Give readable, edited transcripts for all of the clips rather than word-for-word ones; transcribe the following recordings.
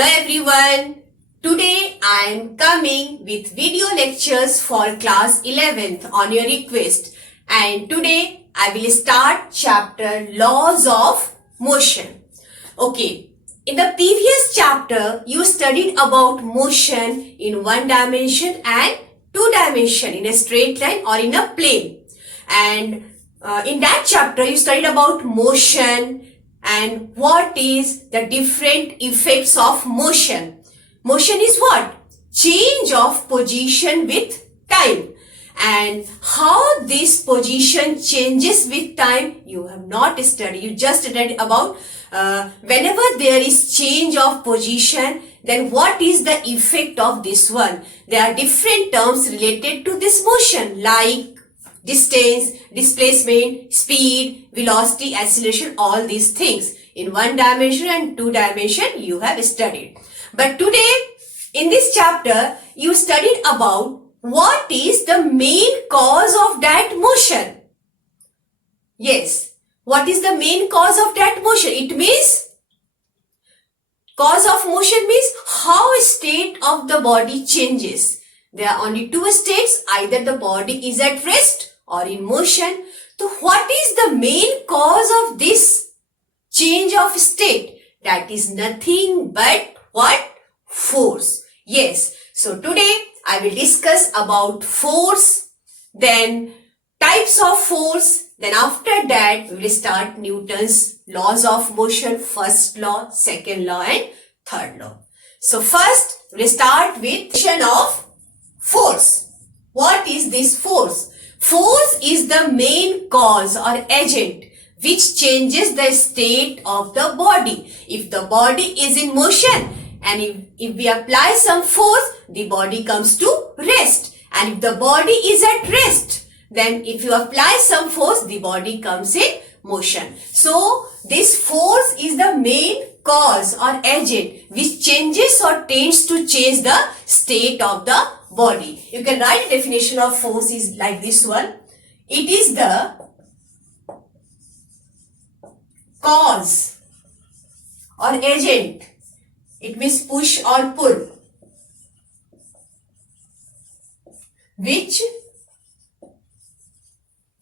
Hello everyone. Today I am coming with video lectures for class 11th on your request, and today I will start chapter Laws of Motion. Okay, in the previous chapter you studied about motion in one dimension and two dimension, in a straight line or in a plane, and in that chapter you studied about motion and what is the different effects of motion. Motion is what? Change of position with time, and how this position changes with time you have not studied. You just studied about whenever there is change of position, then what is the effect of this one. There are different terms related to this motion like distance, displacement, speed, velocity, acceleration, all these things in one dimension and two dimension you have studied. But today in this chapter you studied about what is the main cause of that motion. Yes, what is the main cause of that motion? It means cause of motion means how state of the body changes. There are only two states, either the body is at rest or in motion. So what is the main cause of this change of state? That is nothing but what? Force. Yes. So today I will discuss about force, then types of force, then after that we will start Newton's laws of motion, first law, second law and third law. So first we will start with definition of force. What is this force? Force is the main cause or agent which changes the state of the body. If the body is in motion and if we apply some force, the body comes to rest. And if the body is at rest, then if you apply some force, the body comes in motion. So this force is the main cause or agent which changes or tends to change the state of the body. You can write a definition of force is like this one. It is the cause or agent. It means push or pull, which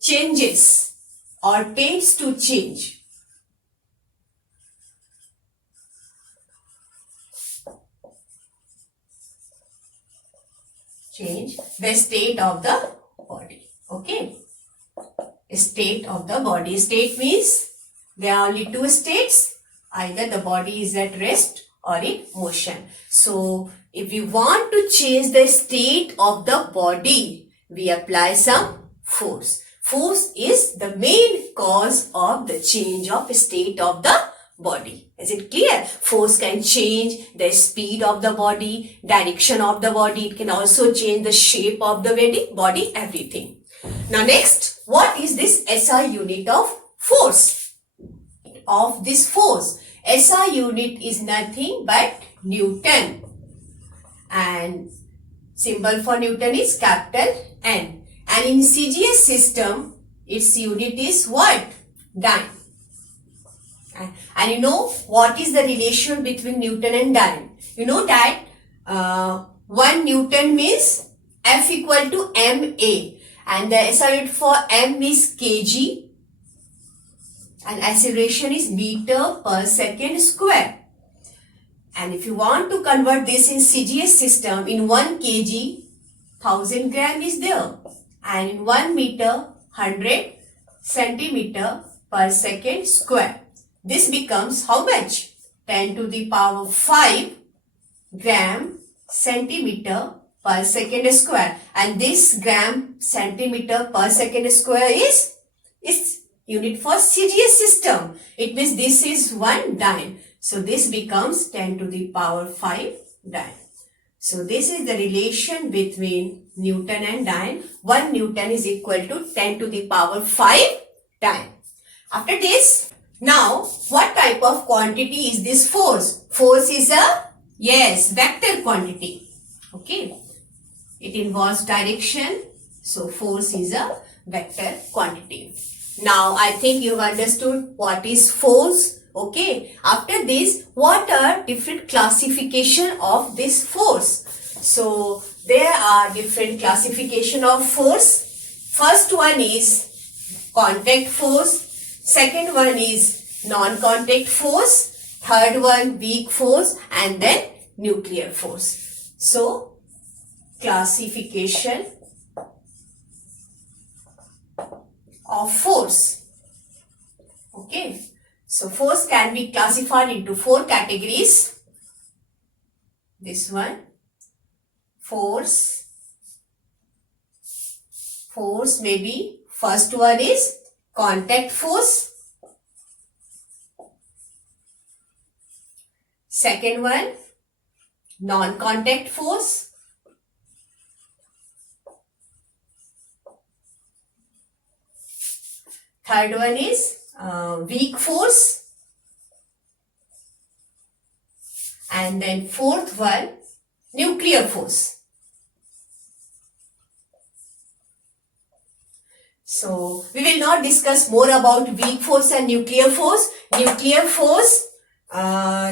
changes or tends to change the state of the body. Okay, state of the body. State means there are only two states, either the body is at rest or in motion. So if we want to change the state of the body, we apply some force. Force is the main cause of the change of state of the body. Is it clear? Force can change the speed of the body, direction of the body. It can also change the shape of the body, everything. Now next, what is this SI unit of force? Of this force, SI unit is nothing but Newton, and symbol for Newton is capital N, and in CGS system its unit is what? Dyne. And you know what is the relation between Newton and Dyne? You know that 1 Newton means F equal to MA, and the SI unit for M is kg, and acceleration is meter per second square. And if you want to convert this in CGS system, in 1 kg 1000 gram is there, and in 1 meter 100 centimeter per second square. This becomes how much? 10 to the power 5 gram centimeter per second square, and this gram centimeter per second square is unit for CGS system. It means this is 1 dyne. So this becomes 10 to the power 5 dyne. So this is the relation between Newton and dyne. 1 Newton is equal to 10 to the power 5 dyne. After this, now what type of quantity is this force? Force is a, yes, vector quantity. Okay. It involves direction. So force is a vector quantity. Now I think you have understood what is force. Okay. After this, what are different classification of this force? So there are different classification of force. First one is contact force. Second one is non-contact force. Third one weak force, and then nuclear force. So classification of force. Okay. So force can be classified into 4 categories. This one, force maybe first one is contact force. Second one, non-contact force. Third one is weak force. And then fourth one, nuclear force. So we will not discuss more about weak force and nuclear force. Nuclear force,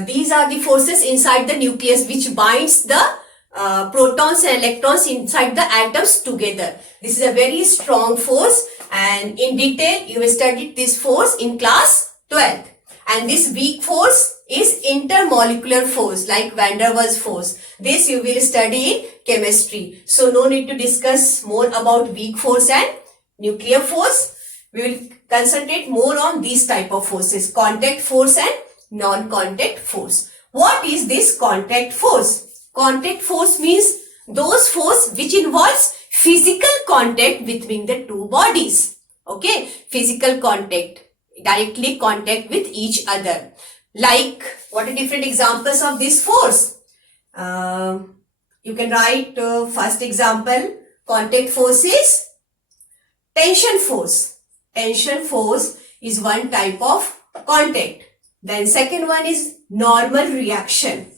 these are the forces inside the nucleus which binds the protons and electrons inside the atoms together. This is a very strong force, and in detail you will study this force in class 12th. And this weak force is intermolecular force, like Van der Waals force. This you will study in chemistry. So no need to discuss more about weak force and nuclear force. We will concentrate more on these type of forces, contact force and non-contact force. What is this contact force? Contact force means those force which involves physical contact between the two bodies. Okay, physical contact, directly contact with each other. Like, what are different examples of this force? You can write first example, contact force is tension force. Tension force is one type of contact. Then second one is normal reaction.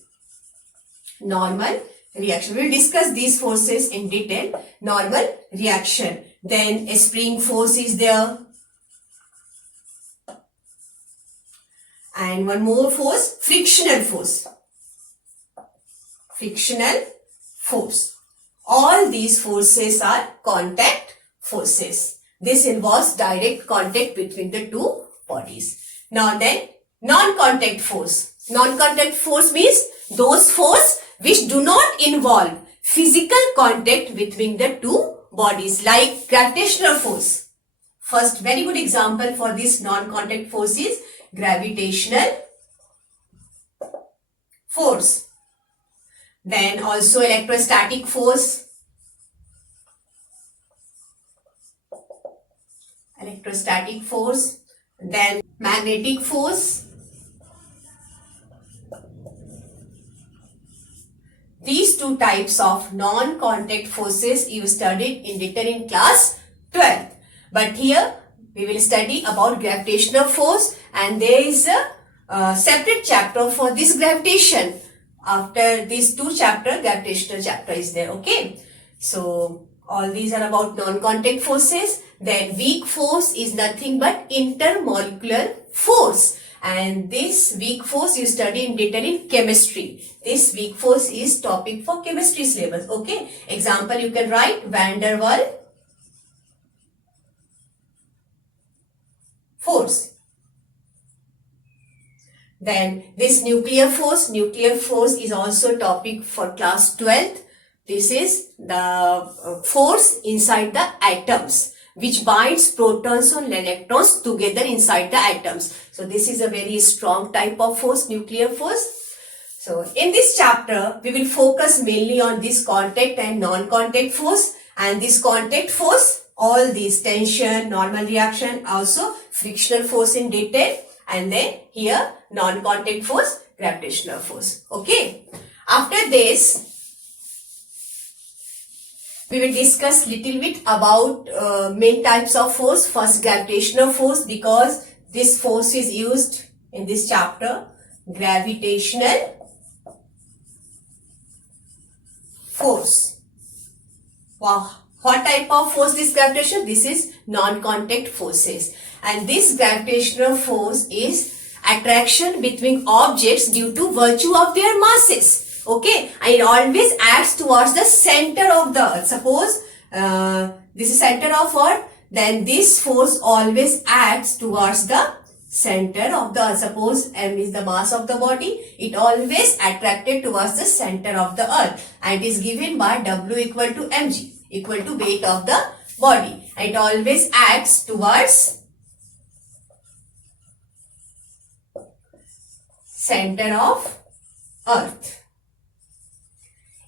Normal reaction. We will discuss these forces in detail. Normal reaction. Then a spring force is there. And one more force, frictional force. Frictional force. All these forces are contact forces. This involves direct contact between the two bodies. Now then, non-contact force. Non-contact force means those force which do not involve physical contact between the two bodies, like gravitational force. First, very good example for this non-contact force is gravitational force. Then also electrostatic force. Electrostatic force. Then magnetic force. These two types of non-contact forces you studied in detail in class 12th. But here we will study about gravitational force, and there is a separate chapter for this gravitation. After these two chapters, gravitational chapter is there. Okay. So all these are about non-contact forces. Then weak force is nothing but intermolecular force. And this weak force you study in detail in chemistry. This weak force is topic for chemistry syllabus. Okay. Example you can write Van der Waals force. Then this nuclear force is also topic for class 12th. This is the force inside the atoms, which binds protons and electrons together inside the atoms. So this is a very strong type of force, nuclear force. So in this chapter, we will focus mainly on this contact and non-contact force. And this contact force, all these tension, normal reaction, also frictional force in detail. And then here non-contact force, gravitational force. Okay. After this, we will discuss little bit about main types of force. First, gravitational force, because this force is used in this chapter. Gravitational force. Wow. What type of force this gravitation? This is non-contact forces. And this gravitational force is attraction between objects due to virtue of their masses. Okay, and it always acts towards the center of the earth. Suppose this is center of earth, then this force always acts towards the center of the earth. Suppose m is the mass of the body, it always attracted towards the center of the earth, and it is given by W equal to mg, equal to weight of the body. It always acts towards center of earth.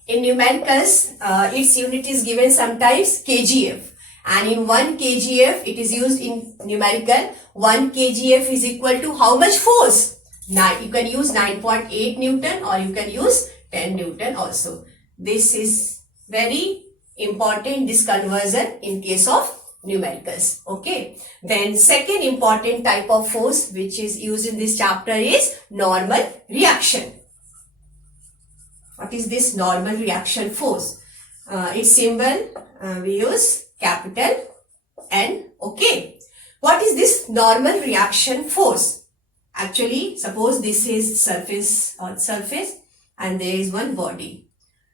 In numericals, its unit is given sometimes kgf, and in 1 kgf it is used in numerical. 1 kgf is equal to how much force? You can use 9.8 Newton or you can use 10 Newton also. This is very important, this conversion in case of numericals. Okay. Then second important type of force which is used in this chapter is normal reaction. What is this normal reaction force? Its symbol we use capital N. Okay. What is this normal reaction force? Actually, suppose this is surface, earth surface, and there is one body,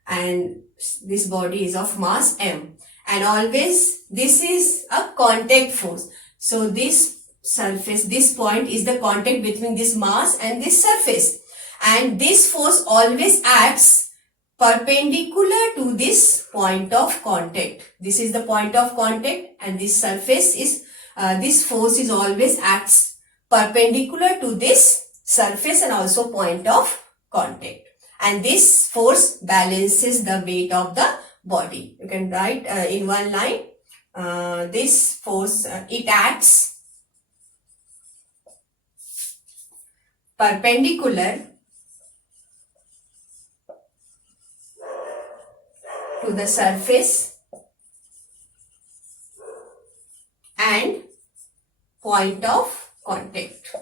and this body is of mass m, and always this is a contact force. So this surface, this point is the contact between this mass and this surface, and this force always acts perpendicular to this point of contact. This is the point of contact, and this surface is this force is always acts perpendicular to this surface and also point of contact, and this force balances the weight of the body. You can write in one line, this force it acts perpendicular to the surface and point of contact.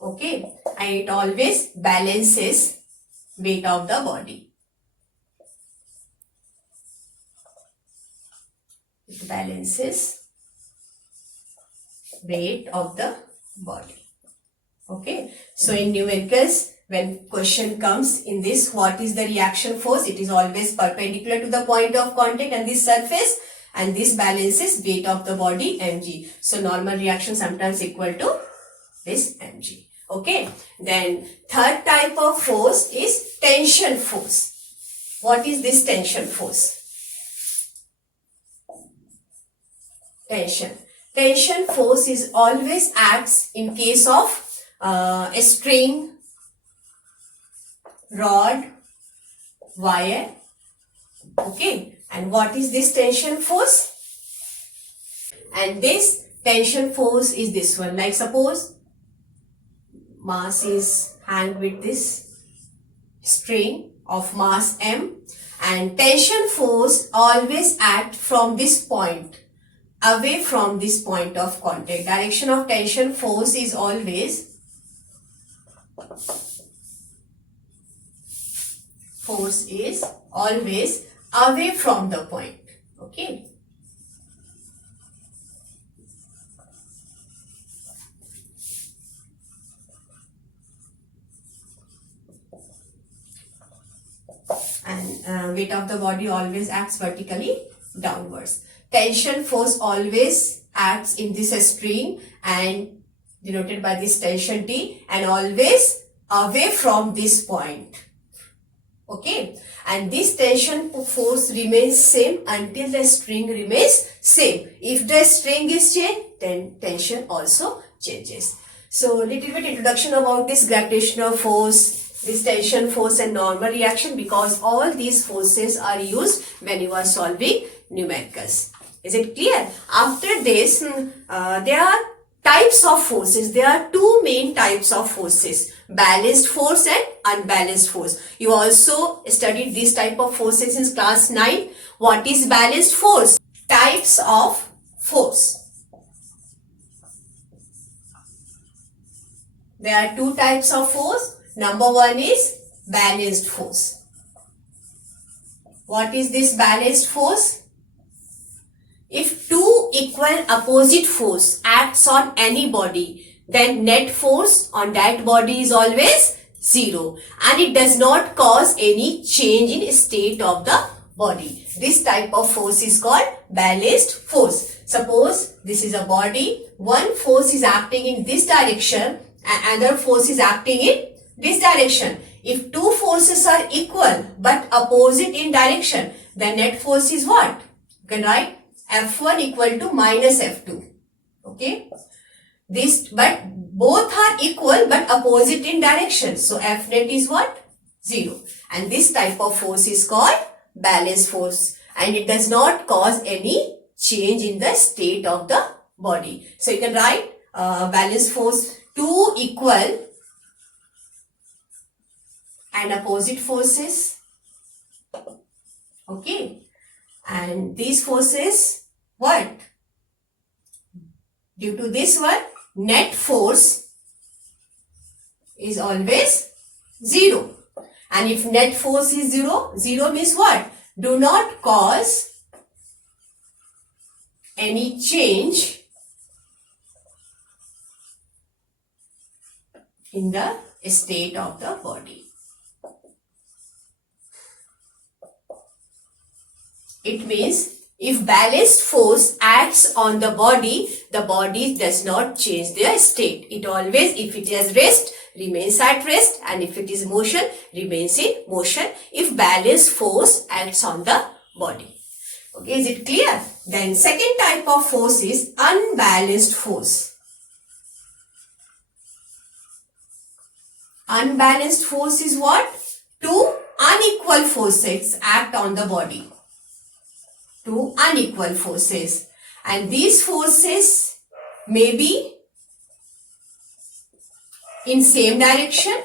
Okay, and it always balances weight of the body. It balances weight of the body. Okay, so in numericals, when question comes in this, what is the reaction force? It is always perpendicular to the point of contact and this surface, and this balances weight of the body mg. So normal reaction sometimes equal to this mg. Okay. Then third type of force is tension force. What is this tension force? Tension. Tension force is always acts in case of a string, rod, wire. Okay. And what is this tension force? And this tension force is this one. Like suppose mass is hanged with this string of mass m, and tension force always act from this point, away from this point of contact. Direction of tension force is always away from the point. Okay. And weight of the body always acts vertically downwards. Tension force always acts in this string and denoted by this tension T, and always away from this point. Okay, and this tension force remains same until the string remains same. If the string is changed, then tension also changes. So little bit introduction about this gravitational force, this tension force and normal reaction, because all these forces are used when you are solving numericals. Is it clear? After this, there are types of forces. There are two main types of forces: balanced force and unbalanced force. You also studied this type of forces in class 9. What is balanced force? Types of force. There are two types of force. Number one is balanced force. What is this balanced force? If two equal opposite force acts on any body, then net force on that body is always 0 and it does not cause any change in state of the body. This type of force is called balanced force. Suppose this is a body, one force is acting in this direction and another force is acting in this direction. If two forces are equal but opposite in direction, then net force is what? You can write F1 equal to minus F2. Okay. But both are equal but opposite in direction. So F net is what? 0. And this type of force is called balanced force. And it does not cause any change in the state of the body. So you can write balanced force, two equal and opposite forces. Okay. And these forces, what? Due to this one, net force is always 0. And if net force is 0, 0 means what? Do not cause any change in the state of the body. It means if balanced force acts on the body does not change their state. It always, if it is rest, remains at rest, and if it is motion, remains in motion if balanced force acts on the body. Okay, is it clear? Then second type of force is unbalanced force. Unbalanced force is what? Two unequal forces act on the body. Two unequal forces, and these forces may be in same direction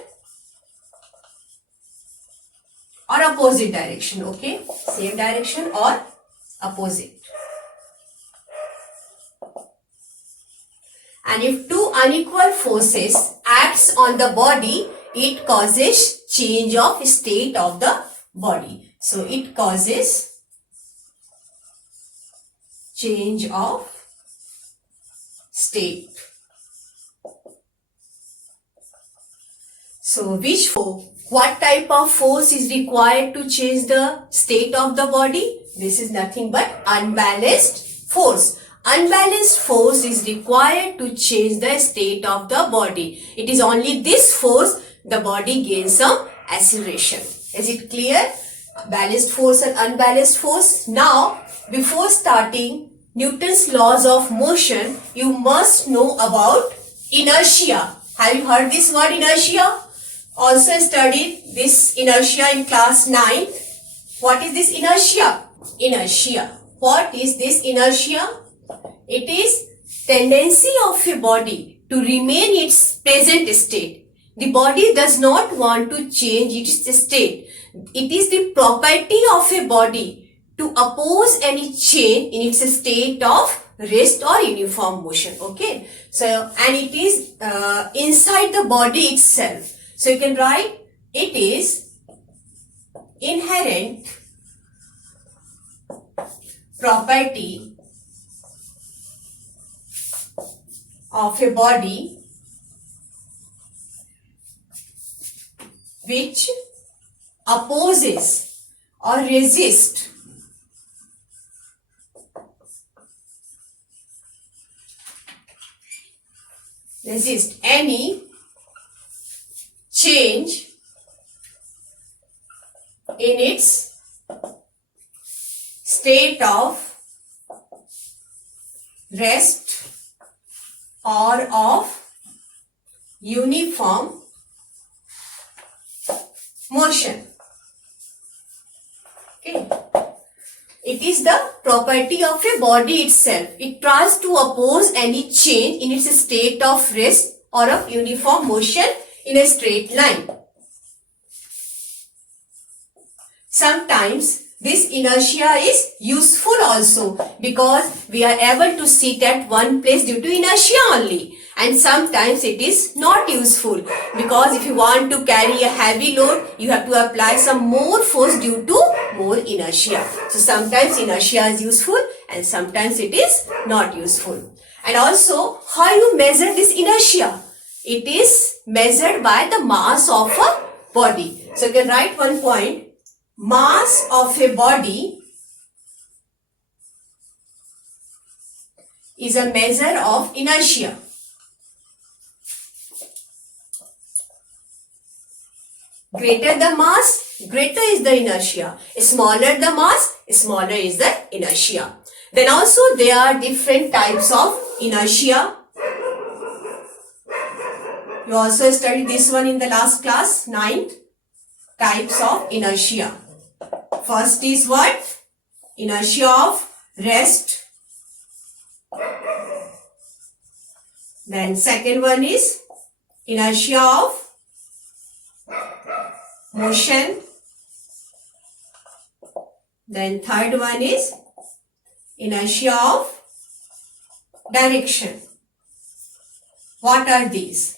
or opposite direction. Okay, same direction or opposite. And if two unequal forces acts on the body, it causes change of state of the body. So it causes change of state. So what type of force is required to change the state of the body? This is nothing but unbalanced force. Unbalanced force is required to change the state of the body. It is only this force the body gains some acceleration. Is it clear? Balanced force and unbalanced force. Now, before starting Newton's laws of motion, you must know about inertia. Have you heard this word inertia? Also studied this inertia in class 9. What is this inertia? Inertia. What is this inertia? It is tendency of a body to remain its present state. The body does not want to change its state. It is the property of a body to oppose any change in its state of rest or uniform motion. Okay. So, and it is inside the body itself. So, you can write it is inherent property of a body which opposes or resists any change in its state of rest or of uniform motion. Okay. It is the property of a body itself. It tries to oppose any change in its state of rest or of uniform motion in a straight line. Sometimes this inertia is useful also because we are able to sit at one place due to inertia only. And sometimes it is not useful because if you want to carry a heavy load, you have to apply some more force due to more inertia. So sometimes inertia is useful and sometimes it is not useful. And also, how you measure this inertia? It is measured by the mass of a body. So you can write one point. Mass of a body is a measure of inertia. Greater the mass, greater is the inertia. Smaller the mass, smaller is the inertia. Then also there are different types of inertia. You also studied this one in the last class, 9th. Types of inertia. First is what? Inertia of rest. Then second one is inertia of motion. Then third one is inertia of direction. What are these?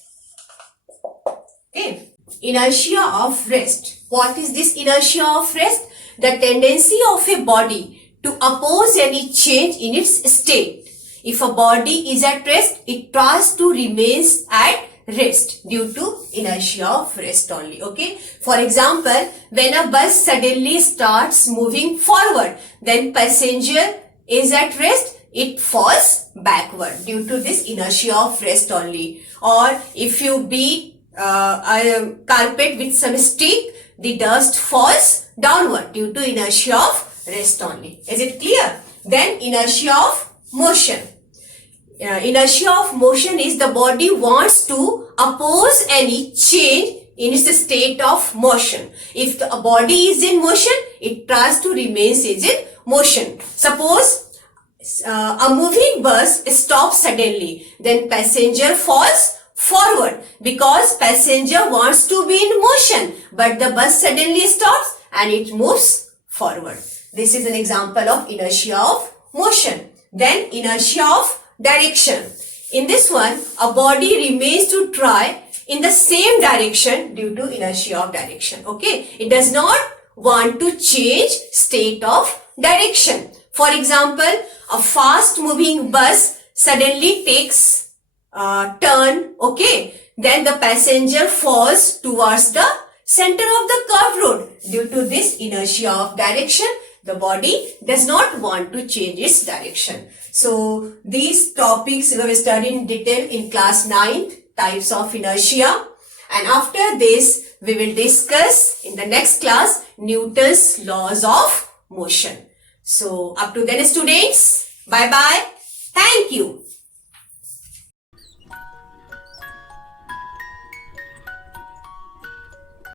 Okay. Inertia of rest. What is this inertia of rest? The tendency of a body to oppose any change in its state. If a body is at rest, it tries to remain at rest due to inertia of rest only. Okay. For example, when a bus suddenly starts moving forward, then passenger is at rest, it falls backward due to this inertia of rest only. Or if you beat a carpet with some stick, the dust falls downward due to inertia of rest only. Is it clear? Then inertia of motion. Inertia of motion is the body wants to oppose any change in its state of motion. If the body is in motion, it tries to remain in motion. Suppose a moving bus stops suddenly, then passenger falls forward because passenger wants to be in motion, but the bus suddenly stops and it moves forward. This is an example of inertia of motion. Then inertia of direction. In this one, a body remains to try in the same direction due to inertia of direction. Okay, it does not want to change state of direction. For example, a fast moving bus suddenly takes turn, okay, then the passenger falls towards the center of the curved road. Due to this inertia of direction, the body does not want to change its direction. So these topics we have studied in detail in class 9th, types of inertia. And after this, we will discuss in the next class Newton's laws of motion. So up to then, students, bye bye. Thank you.